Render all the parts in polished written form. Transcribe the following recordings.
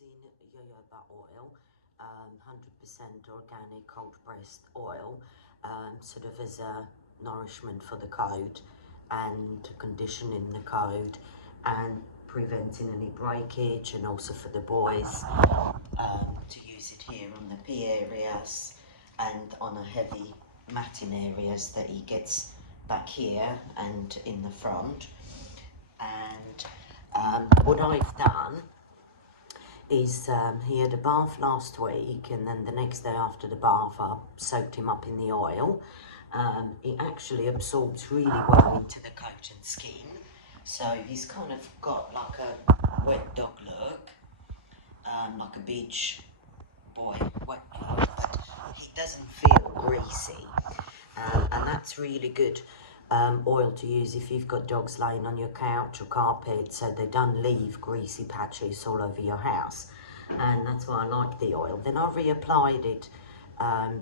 using jojoba oil, 100% organic cold pressed oil, sort of as a nourishment for the coat and conditioning the coat and preventing any breakage, and also for the boys to use it here on the pee areas and on a heavy matting areas that he gets back here and in the front. And what I've done is he had a bath last week, and then the next day after the bath I soaked him up in the oil. It actually absorbs really well into the coat and skin, so he's kind of got like a wet dog look, like a beach boy wet dog, but he doesn't feel greasy, and that's really good oil to use if you've got dogs laying on your couch or carpet, so they don't leave greasy patches all over your house. And that's why I like the oil. Then I reapplied it a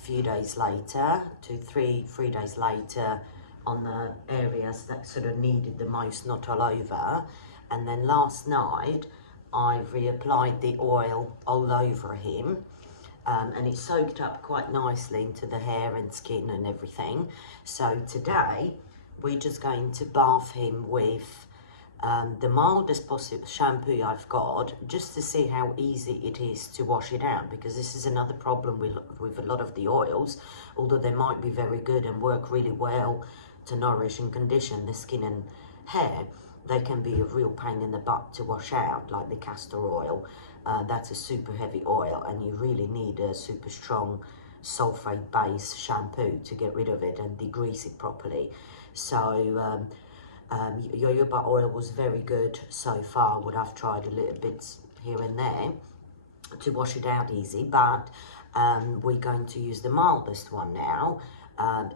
few days later, three days later, on the areas that sort of needed the most, not all over. And then last night I reapplied the oil all over him, and it soaked up quite nicely into the hair and skin and everything. So today we're just going to bath him with the mildest possible shampoo I've got, just to see how easy it is to wash it out, because this is another problem with a lot of the oils. Although they might be very good and work really well to nourish and condition the skin and hair, they can be a real pain in the butt to wash out, like the castor oil. That's a super heavy oil, and you really need a super strong sulfate based shampoo to get rid of it and degrease it properly. So jojoba oil was very good so far. What I've tried a little bit here and there to wash it out easy, but we're going to use the mildest one now,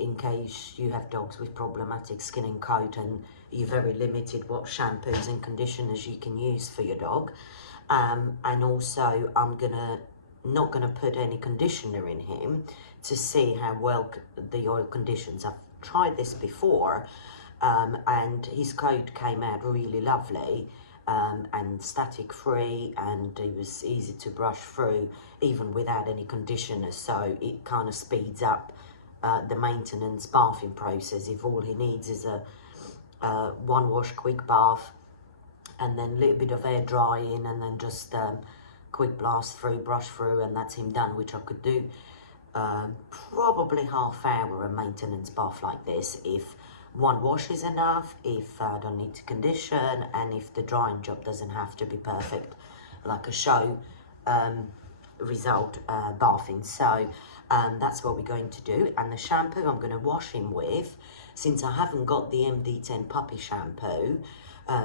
in case you have dogs with problematic skin and coat and you're very limited what shampoos and conditioners you can use for your dog. And also I'm not gonna put any conditioner in him to see how well the oil conditions. I've tried this before, and his coat came out really lovely, and static free, and it was easy to brush through even without any conditioner. So it kind of speeds up the maintenance bathing process if all he needs is a one wash quick bath, and then a little bit of air drying, and then just quick blast through, brush through, and that's him done, which I could do probably half-hour a maintenance bath like this if one wash is enough, if I don't need to condition, and if the drying job doesn't have to be perfect, like a show result bathing. So that's what we're going to do. And the shampoo I'm going to wash him with, since I haven't got the MD10 puppy shampoo,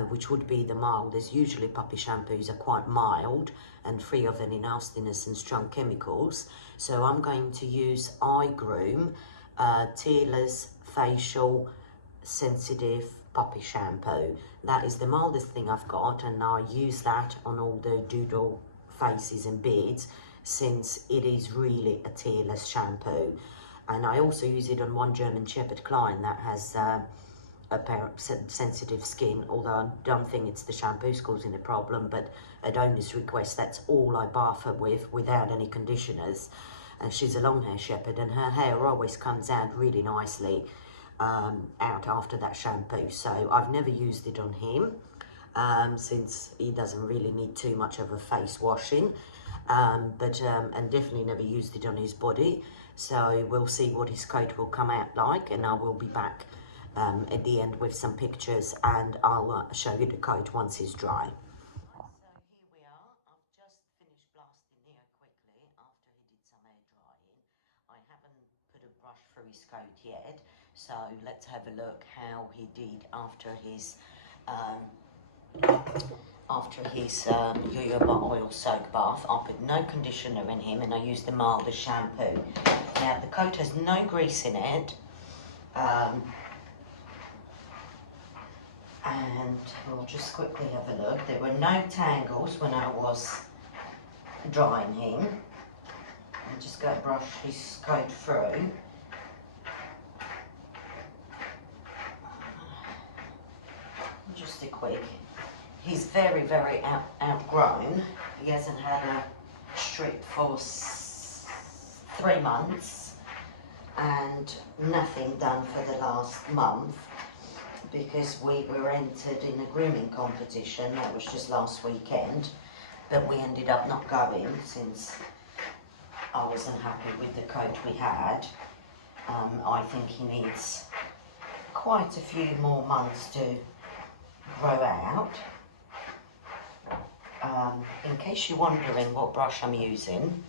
which would be the mildest. Usually puppy shampoos are quite mild and free of any nastiness and strong chemicals. So I'm going to use iGroom Tearless Facial Sensitive Puppy Shampoo. That is the mildest thing I've got, and I use that on all the doodle faces and beards, since it is really a tearless shampoo. And I also use it on one German Shepherd client that has a pair of sensitive skin, although I don't think it's the shampoo's causing the problem, but at owner's request, that's all I bath her with without any conditioners. And she's a long hair shepherd, and her hair always comes out really nicely out after that shampoo. So I've never used it on him, since he doesn't really need too much of a face washing, and definitely never used it on his body. So we'll see what his coat will come out like, and I will be back at the end with some pictures, and I'll show you the coat once he's dry. So here we are. I've just finished blasting here quickly after he did some air drying. I haven't put a brush through his coat yet, so let's have a look how he did after his jojoba oil soak bath. I put no conditioner in him, and I used the mildest shampoo. Now the coat has no grease in it, and we'll just quickly have a look. There were no tangles when I was drying him. I'm just going to brush his coat through. Just a quick He's very, very outgrown. He hasn't had a strip for 3 months and nothing done for the last month because we were entered in a grooming competition. That was just last weekend, but we ended up not going since I wasn't happy with the coat we had. I think he needs quite a few more months to grow out. In case you're wondering what brush I'm using,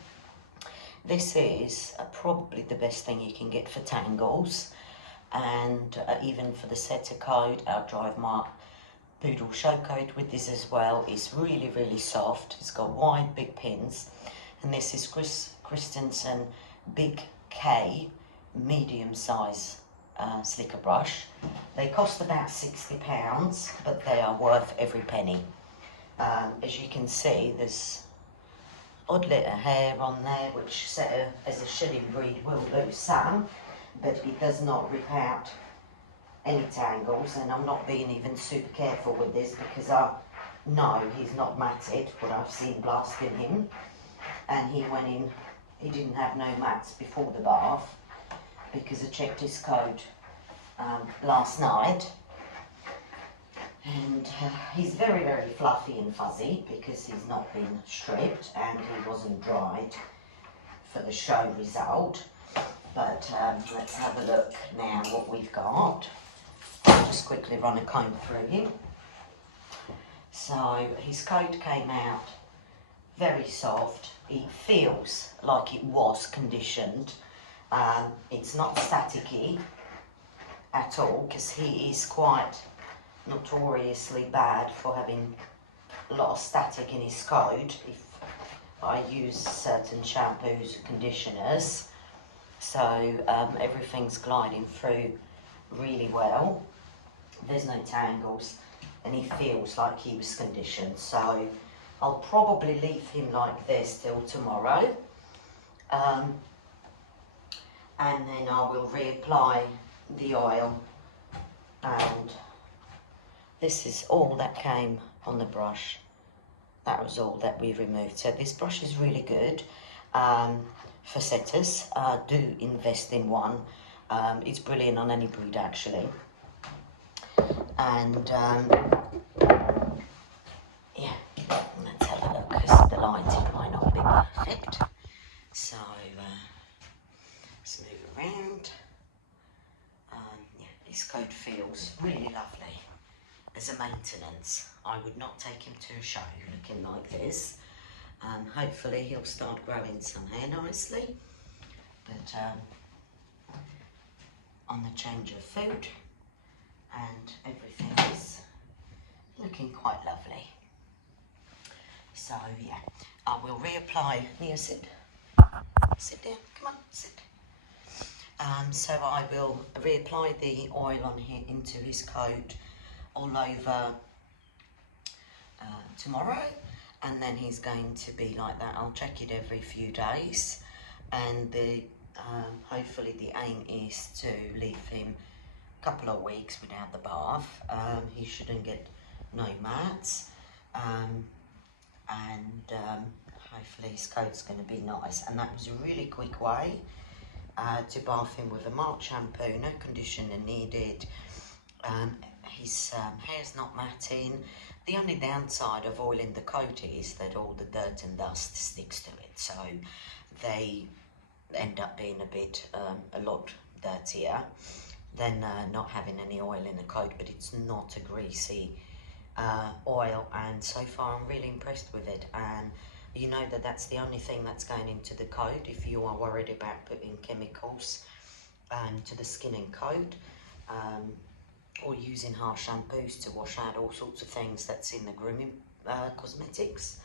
this is probably the best thing you can get for tangles, and even for the setter coat. I'll drive my poodle show coat with this as well. It's really, really soft. It's got wide, big pins, and this is Chris Christensen Big K medium size slicker brush. They cost about £60, but they are worth every penny. As you can see, there's odd little hair on there, which as a shedding breed will lose some, but it does not rip out any tangles. And I'm not being even super careful with this because I know he's not matted, but I've seen blasting him, and he went in, he didn't have no mats before the bath because I checked his coat last night. And he's very, very fluffy and fuzzy because he's not been stripped and he wasn't dried for the show result. But let's have a look now what we've got. I'll just quickly run a comb through him. So his coat came out very soft. It feels like it was conditioned. It's not staticky at all because he is quite notoriously bad for having a lot of static in his coat if I use certain shampoos and conditioners. So everything's gliding through really well. There's no tangles and he feels like he was conditioned. So I'll probably leave him like this till tomorrow, and then I will reapply the oil. And this is all that came on the brush. That was all that we removed. So this brush is really good for setters. Do invest in one. It's brilliant on any breed actually. And yeah, let's have a look because the lighting might not be perfect. So let's move around. Yeah, his coat feels really lovely. As a maintenance, I would not take him to a show looking like this. Hopefully he'll start growing some hair nicely, but on the change of food and everything is looking quite lovely. So yeah, I will reapply. Nia, sit down, come on, sit. So I will reapply the oil on here into his coat all over tomorrow, and then he's going to be like that. I'll check it every few days, and the hopefully the aim is to leave him a couple of weeks without the bath. He shouldn't get no mats, and hopefully his coat's going to be nice. And that was a really quick way to bath him with a mild shampoo, no conditioner needed. His hair's not matting. The only downside of oiling the coat is that all the dirt and dust sticks to it, so they end up being a lot dirtier than not having any oil in the coat. But it's not a greasy oil, and so far I'm really impressed with it. And you know that that's the only thing that's going into the coat if you are worried about putting chemicals to the skin and coat, or using harsh shampoos to wash out all sorts of things that's in the grooming cosmetics.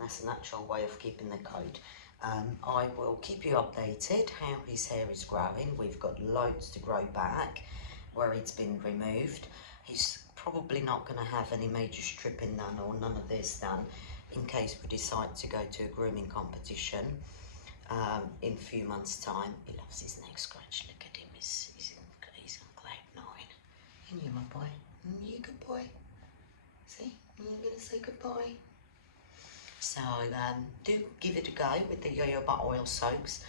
That's a natural way of keeping the coat. I will keep you updated how his hair is growing. We've got loads to grow back where it's been removed. He's probably not going to have any major stripping done or none of this done in case we decide to go to a grooming competition in a few months' time. He loves his neck scratch. Look at him, he's on cloud 9. And you, my boy, you good boy. See? say goodbye. So do give it a go with the jojoba oil soaps.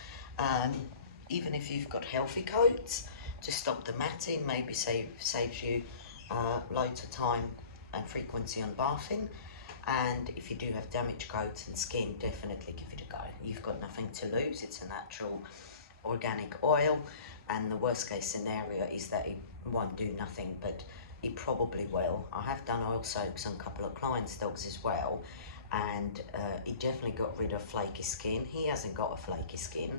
Even if you've got healthy coats, to stop the matting, maybe saves you loads of time and frequency on bathing. And if you do have damaged coats and skin, definitely give it a go. You've got nothing to lose. It's a natural organic oil, and the worst case scenario is that it won't do nothing, but it probably will. I have done oil soaks on a couple of clients' dogs as well, and it definitely got rid of flaky skin. He hasn't got a flaky skin,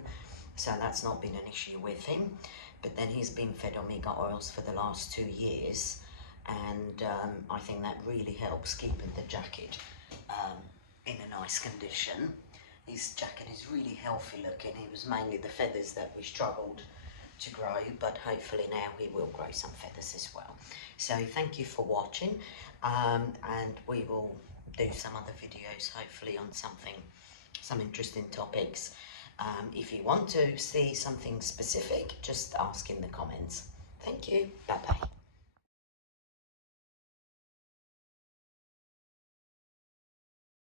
so that's not been an issue with him. But then he's been fed omega oils for the last 2 years, and I think that really helps keeping the jacket in a nice condition. His jacket is really healthy looking. It was mainly the feathers that we struggled to grow, but hopefully now he will grow some feathers as well. So thank you for watching, and we will do some other videos hopefully on some interesting topics. If you want to see something specific, just ask in the comments. Thank you. Bye bye.